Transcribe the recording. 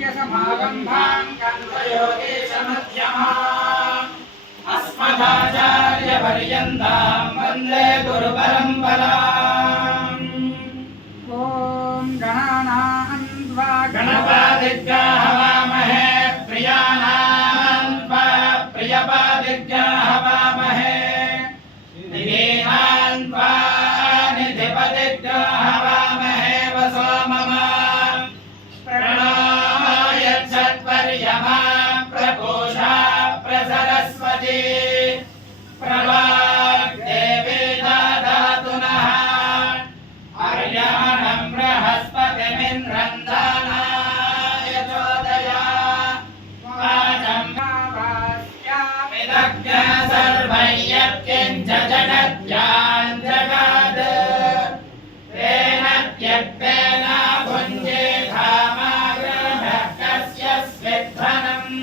समारम्भाम् कल्पयोगीशमध्यमाम् अस्मदाचार्यपर्यन्ताम् वन्दे गुरुपरम्पराम्। ॐ गणानां त्वा गणपतिग्गा हवामहे प्रियाणां त्वा प्रियपतिग्गा हवामहे निधीनां त्वा निधिपतिग्गा हवामहे वसो मम प्रणोयच्छत्वर्यमा प्रपूषा प्रसरस्वती प्रवाग्देवी ददातु नः अर्यमणं बृहस्पतिमिन्द्रं दानाय चोदया वाचं भावास्यामिदग्न सर्वं यत्किञ्च जगत्यां जगात् तेन त्यक्तेन भुञ्जे धामाग्रहः कस्य स्विद्धनम्